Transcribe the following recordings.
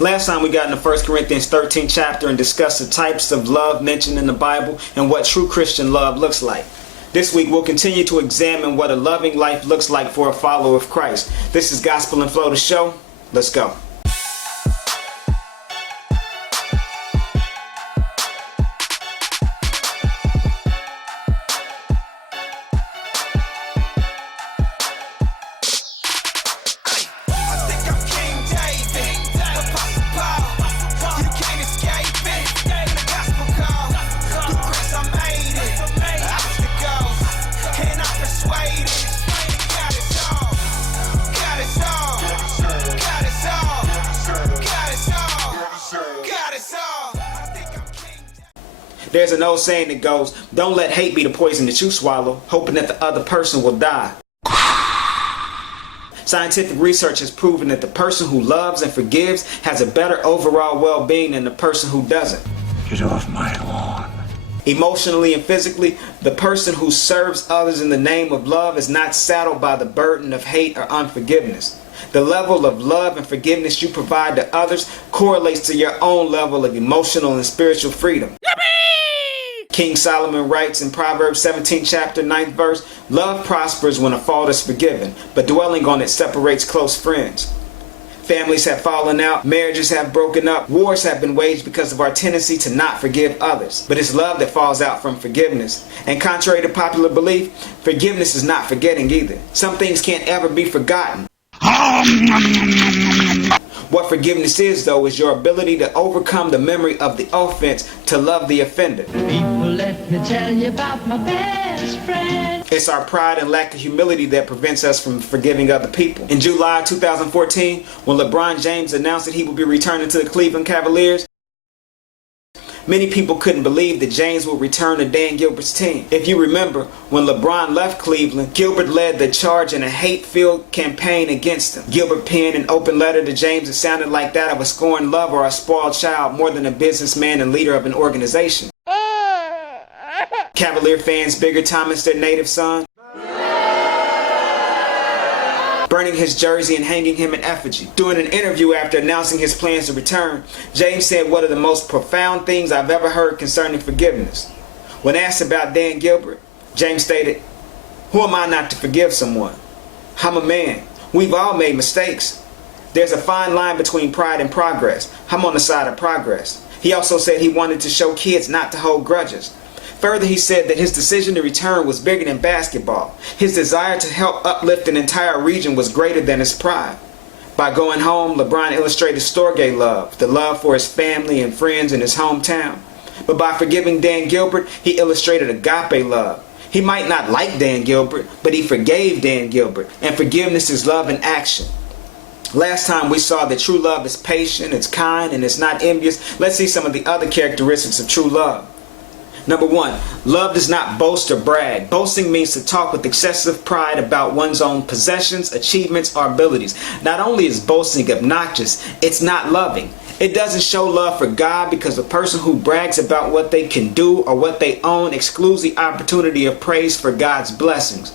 Last time we got into 1 Corinthians 13 chapter and discussed the types of love mentioned in the Bible and what true Christian love looks like. This week we'll continue to examine what a loving life looks like for a follower of Christ. This is Gospel and Flow, the show. Let's go. There's an old saying that goes, don't let hate be the poison that you swallow, hoping that the other person will die. Scientific research has proven that the person who loves and forgives has a better overall well-being than the person who doesn't. Get off my lawn. Emotionally and physically, the person who serves others in the name of love is not saddled by the burden of hate or unforgiveness. The level of love and forgiveness you provide to others correlates to your own level of emotional and spiritual freedom. King Solomon writes in Proverbs 17 chapter 9th verse, love prospers when a fault is forgiven, but dwelling on it separates close friends. Families have fallen out, marriages have broken up, wars have been waged because of our tendency to not forgive others. But it's love that falls out from forgiveness. And contrary to popular belief, forgiveness is not forgetting either. Some things can't ever be forgotten. What forgiveness is, though, is your ability to overcome the memory of the offense to love the offender. People, let me tell you about my best friend. It's our pride and lack of humility that prevents us from forgiving other people. In July 2014, when LeBron James announced that he would be returning to the Cleveland Cavaliers, many people couldn't believe that James would return to Dan Gilbert's team. If you remember, when LeBron left Cleveland, Gilbert led the charge in a hate-filled campaign against him. Gilbert penned an open letter to James that sounded like that of a scorned lover or a spoiled child more than a businessman and leader of an organization. Cavalier fans bigger Thomas their native son, burning his jersey and hanging him in effigy. During an interview after announcing his plans to return, James said one of the most profound things I've ever heard concerning forgiveness. When asked about Dan Gilbert, James stated, who am I not to forgive someone? I'm a man. We've all made mistakes. There's a fine line between pride and progress. I'm on the side of progress. He also said he wanted to show kids not to hold grudges. Further, he said that his decision to return was bigger than basketball. His desire to help uplift an entire region was greater than his pride. By going home, LeBron illustrated Storge love, the love for his family and friends in his hometown. But by forgiving Dan Gilbert, he illustrated agape love. He might not like Dan Gilbert, but he forgave Dan Gilbert. And forgiveness is love in action. Last time we saw that true love is patient, it's kind, and it's not envious. Let's see some of the other characteristics of true love. Number 1, love does not boast or brag. Boasting means to talk with excessive pride about one's own possessions, achievements, or abilities. Not only is boasting obnoxious, it's not loving. It doesn't show love for God because the person who brags about what they can do or what they own excludes the opportunity of praise for God's blessings.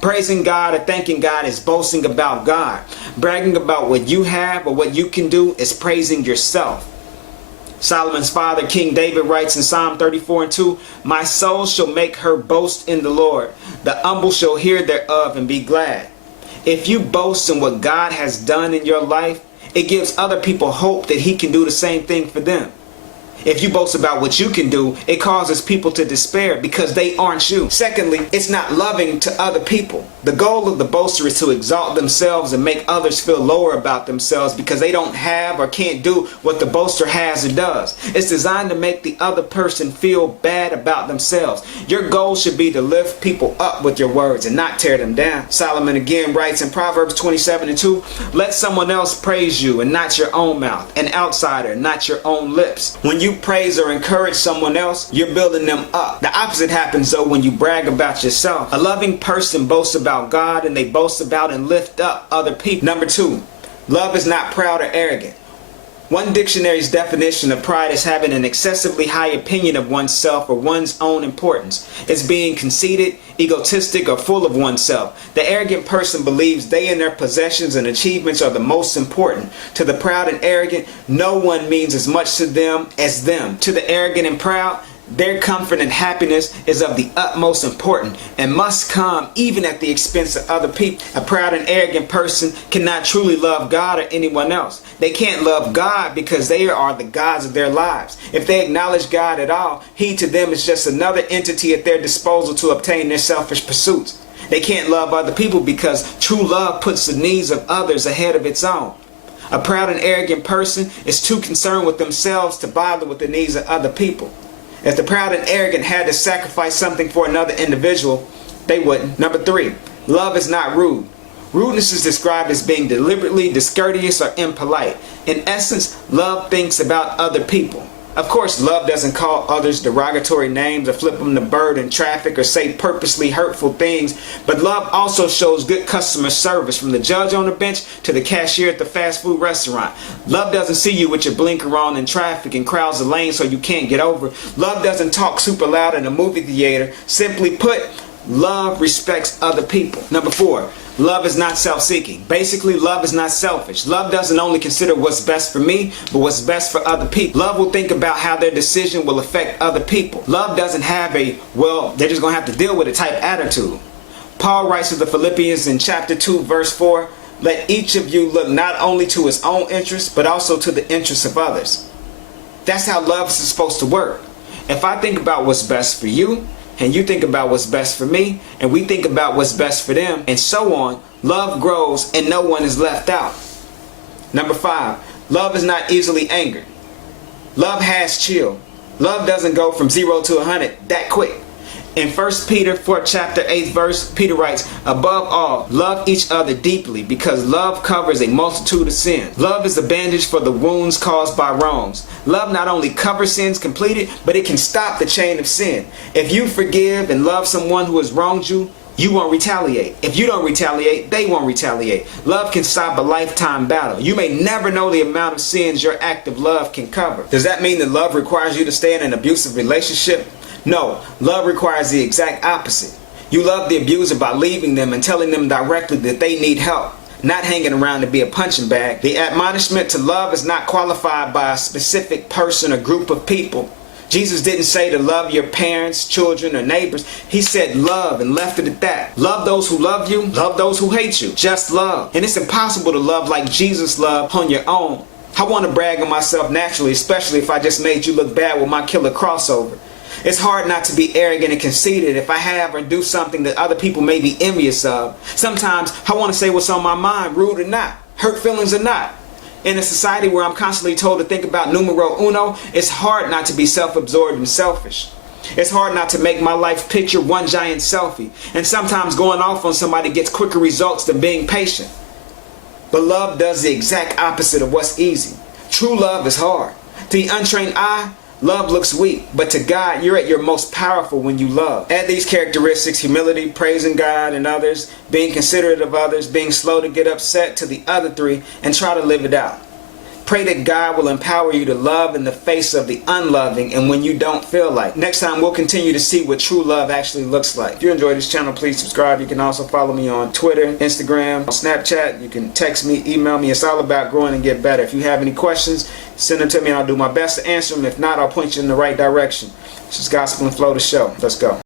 Praising God or thanking God is boasting about God. Bragging about what you have or what you can do is praising yourself. Solomon's father, King David, writes in Psalm 34:2, my soul shall make her boast in the Lord. The humble shall hear thereof and be glad. If you boast in what God has done in your life, it gives other people hope that He can do the same thing for them. If you boast about what you can do, it causes people to despair because they aren't you. Secondly, it's not loving to other people. The goal of the boaster is to exalt themselves and make others feel lower about themselves because they don't have or can't do what the boaster has or does. It's designed to make the other person feel bad about themselves. Your goal should be to lift people up with your words and not tear them down. Solomon again writes in Proverbs 27:2, let someone else praise you and not your own mouth, an outsider, not your own lips. When you praise or encourage someone else, you're building them up. The opposite happens though when you brag about yourself. A loving person boasts about God and they boast about and lift up other people. Number 2, love is not proud or arrogant. One dictionary's definition of pride is having an excessively high opinion of oneself or one's own importance. It's being conceited, egotistic, or full of oneself. The arrogant person believes they and their possessions and achievements are the most important. To the proud and arrogant, no one means as much to them as them. To the arrogant and proud, their comfort and happiness is of the utmost importance and must come even at the expense of other people. A proud and arrogant person cannot truly love God or anyone else. They can't love God because they are the gods of their lives. If they acknowledge God at all, He to them is just another entity at their disposal to obtain their selfish pursuits. They can't love other people because true love puts the needs of others ahead of its own. A proud and arrogant person is too concerned with themselves to bother with the needs of other people. If the proud and arrogant had to sacrifice something for another individual, they wouldn't. Number 3, love is not rude. Rudeness is described as being deliberately discourteous or impolite. In essence, love thinks about other people. Of course, love doesn't call others derogatory names or flip them the bird in traffic or say purposely hurtful things, but love also shows good customer service from the judge on the bench to the cashier at the fast food restaurant. Love doesn't see you with your blinker on in traffic and crowds the lane so you can't get over. Love doesn't talk super loud in a movie theater. Simply put, love respects other people. Number 4, love is not self-seeking. Basically, love is not selfish. Love doesn't only consider what's best for me, but what's best for other people. Love will think about how their decision will affect other people. Love doesn't have a, well, they're just going to have to deal with it type attitude. Paul writes to the Philippians in chapter 2, verse 4, let each of you look not only to his own interests, but also to the interests of others. That's how love is supposed to work. If I think about what's best for you, and you think about what's best for me, and we think about what's best for them, and so on, love grows and no one is left out. Number 5, love is not easily angered. Love has chill. Love doesn't go from 0 to 100 that quick. In 1 Peter 4 chapter 8 verse, Peter writes, above all, love each other deeply, because love covers a multitude of sins. Love is the bandage for the wounds caused by wrongs. Love not only covers sins completed, but it can stop the chain of sin. If you forgive and love someone who has wronged you, you won't retaliate. If you don't retaliate, they won't retaliate. Love can stop a lifetime battle. You may never know the amount of sins your act of love can cover. Does that mean that love requires you to stay in an abusive relationship? No, love requires the exact opposite. You love the abuser by leaving them and telling them directly that they need help, not hanging around to be a punching bag. The admonishment to love is not qualified by a specific person or group of people. Jesus didn't say to love your parents, children, or neighbors. He said love and left it at that. Love those who love you, love those who hate you. Just love. And it's impossible to love like Jesus loved on your own. I want to brag on myself naturally, especially if I just made you look bad with my killer crossover. It's hard not to be arrogant and conceited if I have or do something that other people may be envious of. Sometimes I want to say what's on my mind, rude or not, hurt feelings or not. In a society where I'm constantly told to think about numero uno, it's hard not to be self-absorbed and selfish. It's hard not to make my life picture one giant selfie. And sometimes going off on somebody gets quicker results than being patient. But love does the exact opposite of what's easy. True love is hard. To the untrained eye, love looks weak, but to God, you're at your most powerful when you love. Add these characteristics, humility, praising God and others, being considerate of others, being slow to get upset, to the other 3, and try to live it out. Pray that God will empower you to love in the face of the unloving and when you don't feel like. Next time, we'll continue to see what true love actually looks like. If you enjoyed this channel, please subscribe. You can also follow me on Twitter, Instagram, Snapchat. You can text me, email me. It's all about growing and get better. If you have any questions, send them to me and I'll do my best to answer them. If not, I'll point you in the right direction. This is Gospel and Flow, the show. Let's go.